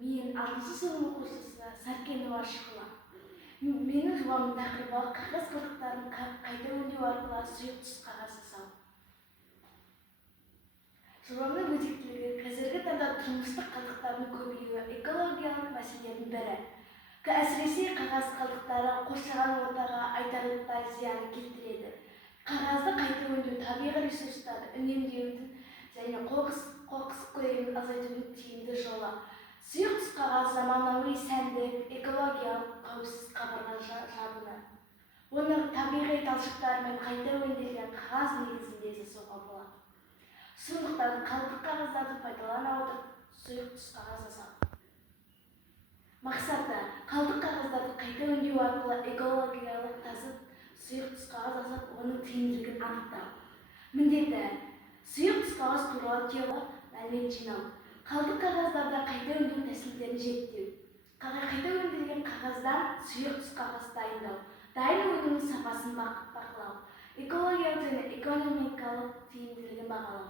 Мен 6-шы сынып оқушысы Саркенова Шықла. Менің жобамның тақырыбы қағаз қалдықтарын қайта өңдеу арқылы сұйық түс қағаз жасау. Жобамның өзектілігі қазіргі таңда тұрмыстық қалдықтардың көбеюі экологиялық мәселенің бірі. Әсіресе қағаз қалдықтары қоршаған ортаға айтарлықтай зиян келтіреді. Қағазды қайта өңдеу табиғи ресурстарды үнемдеудің және қоқыс көлемін азайтудың тиімді жолы. Сұйық түс қағаз заманауи сәндік, экологиялық қауіпсіз қабырға жабыны. Оны табиғи талшықтармен қайта өңделген қағаз негізінде жасауға болады. Сондықтан қалдық қағаздарды пайдалана отырып сұйық түс қағаз жасау. Мақсаты қалдық қағаздарды қайта өңдеу арқылы экологиялық таза сұйық түс қағаз жасап, оның тиімділігін анықтау. Міндеті сұйық түс қағаз туралы теориялық мәлімет жинау. Қалдық қағаздарды қайта өңдеу тәсілдерін зерттеу. Қайта өңделген қағаздан сұйық түс қағаз дайындау. Дайын өнімнің сапасын бақылау. Экологиялық және экономикалық тиімділігін бағалау.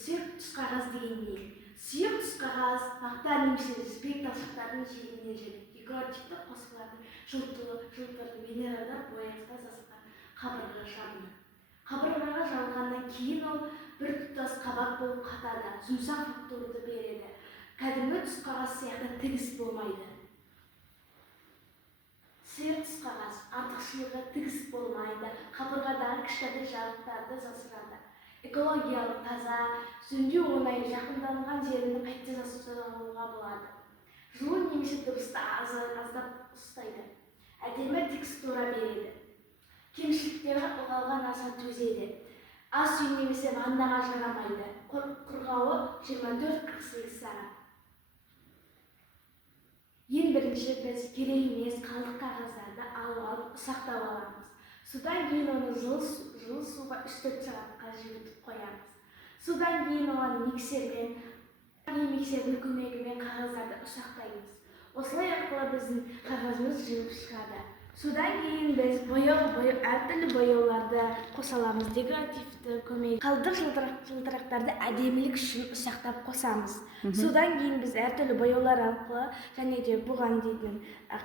Сұйық түс қағаз дегенде сұйық түс қағаз мақта немесе жібек талшықтарының желімінен және декоративті қоспалардың жылтыры минералды бояғыштан жасалған қабырға жабыны. Қабырғаға жабылғаннан кейін ол бір тұтас қабат болып қатады, жұмсақ фактураны береді. Кәдімгі түс қағаз сияқты тігіс болмайды. Сұйық түс қағаз артықшылығы тігіс болмайды, қабырғадағы кішкентай жарықтарды жасырады. Экологиялық таза, сөндеу оңай, жақынданған жерін қайта жасауға болады. Жылу немесе дыбысты аздап ұстайды. Әдемі текстура береді. Кемшіліктері ылғалға аса төзеді. Ас үй немесе ваннаға жарамайды. Құрғауы 24-48 сағат. Ең бірінші біз керек емес қалдық қағаздарды алып сақтап аламыз. Судан кейін оны жылы суға 3-4 сағатқа жібітіп қоямыз. Судан кейін оған миксердің көмегімен қағаздарды ұсақтаймыз. Осылай арқылы біздің қағазымыз жылып шығады. Судан кейін біз әртүрлі бояуларды қосаламыз. Декоративті көмей. Қалдық жылтырақтарды әдемілік үшін ұсақтап қосамыз. Судан кейін біз әртүрлі бояулар арқылы және де бұған дейтін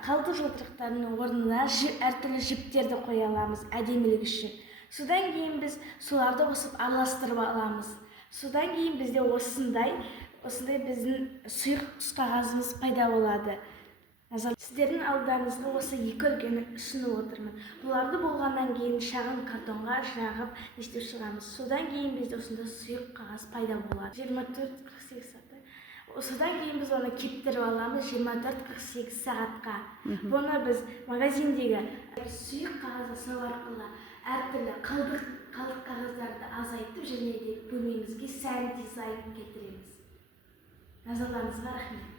қалдық жылтырақтардың орнына әртүрлі жіптерді қоя аламыз әдемілік үшін. Судан кейін біз соларды қосып араластырып аламыз. Судан кейін бізде осындай біздің сұйық түс қағазымыз пайда болады. Сіздердің алдарыңызға осы екі үлгіні ұсынып отырмын. Бұларды болғаннан кейін шағын картонға жағып істеп шығамыз. Содан кейін бізде осында сұйық қағаз пайда болады. 24-48 сағатта. Содан кейін біз оны кептіріп аламыз 24-48 сағатқа. Бұны біз магазиндегі сұйық қағаз жасау арқылы әртүрлі қалдық қағаздарды азайтып және де бөлмемізге сән дизайн келтіреміз. Назарларыңызға рахмет.